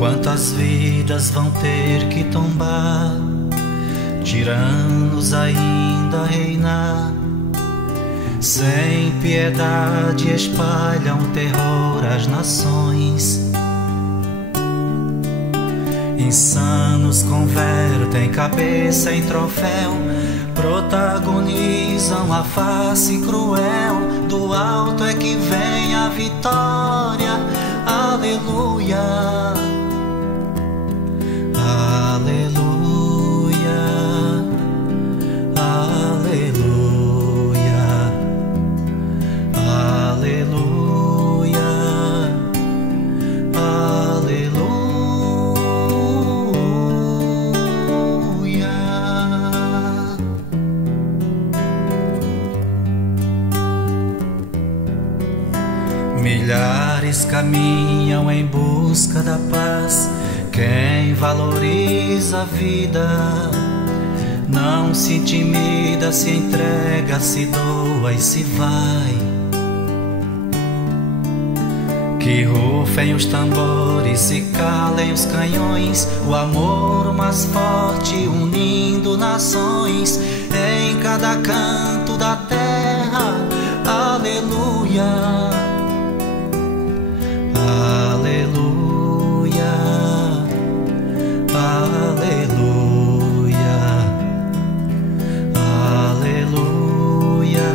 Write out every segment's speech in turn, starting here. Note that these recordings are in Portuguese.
Quantas vidas vão ter que tombar, tiranos ainda reinar, sem piedade espalham terror às nações. Insanos convertem cabeça em troféu, protagonizam a face cruel. Do alto é que vem a vitória, aleluia, aleluia, aleluia, aleluia, aleluia. Milhares caminham em busca da paz. Quem valoriza a vida não se intimida, se entrega, se doa e se vai. Que rufem os tambores, se calem os canhões, o amor mais forte unindo nações. Em cada canto da terra, aleluia, aleluia, aleluia, aleluia, aleluia,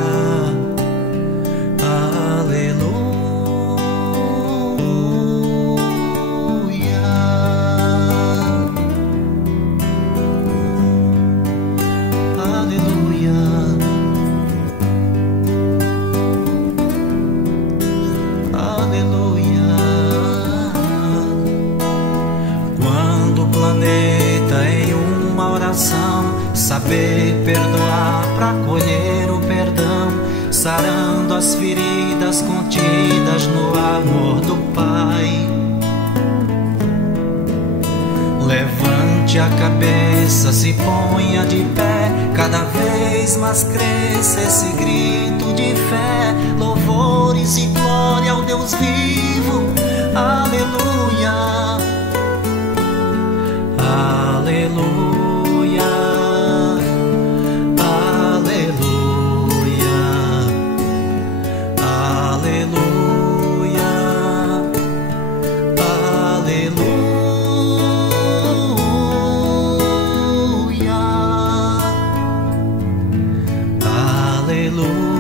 aleluia. Quando o planeta em uma oração saber perdoar pra colher o perdão, sarando as feridas contidas no amor do Pai. Levante a cabeça, se ponha de pé, cada vez mais cresça esse grito de fé. Louvores e glória ao Deus vivo, aleluia, aleluia, aleluia, aleluia, aleluia, aleluia.